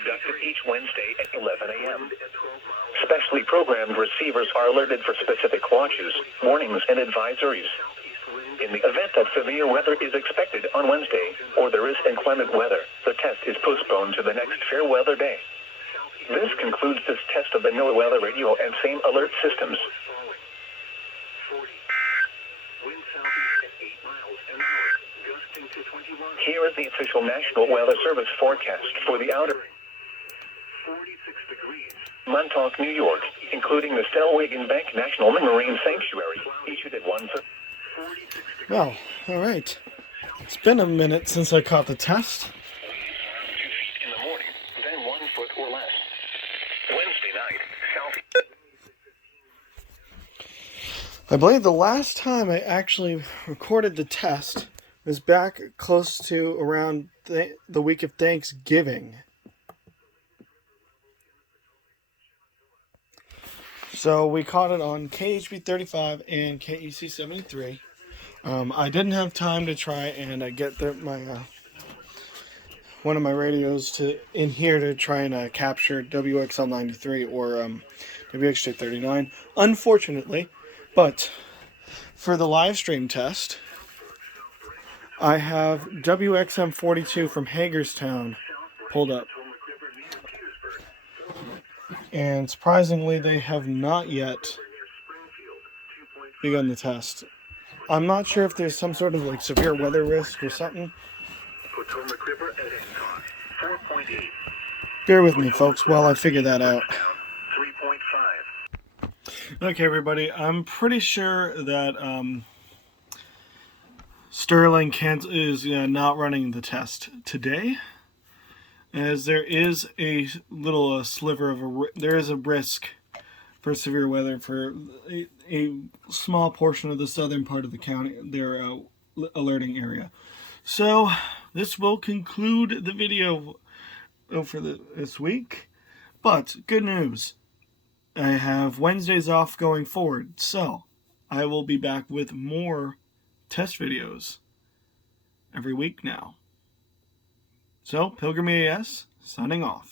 conducted each Wednesday at 11 a.m. Specially programmed receivers are alerted for specific watches, warnings, and advisories. In the event that severe weather is expected on Wednesday, or there is inclement weather, the test is postponed to the next fair weather day. This concludes this test of the NOAA weather radio and same alert systems. Here is the official National Weather Service forecast for the outer Montauk, New York, including the Stellwagen Bank National Marine Sanctuary, issued at 1. Well, all right. It's been a minute since I caught the test. 2 feet in the morning, then 1 foot or less. Wednesday night, south. I believe the last time I actually recorded the test was back close to around the week of Thanksgiving. So we caught it on KHB 35 and KEC 73. I didn't have time to try and get one of my radios in here to try and capture WXL 93 or WXJ 39, unfortunately. But for the live stream test, I have WXM 42 from Hagerstown pulled up. And surprisingly, they have not yet begun the test. I'm not sure if there's some sort of like severe weather risk or something. Bear with me, folks, while I figure that out. Okay, everybody, I'm pretty sure that Sterling is not running the test today, as there is a little sliver of there is a risk for severe weather for a small portion of the southern part of the county, their alerting area. So this will conclude the video for this week. But good news, I have Wednesdays off going forward, so I will be back with more test videos every week now. So, Pilgrim EAS, signing off.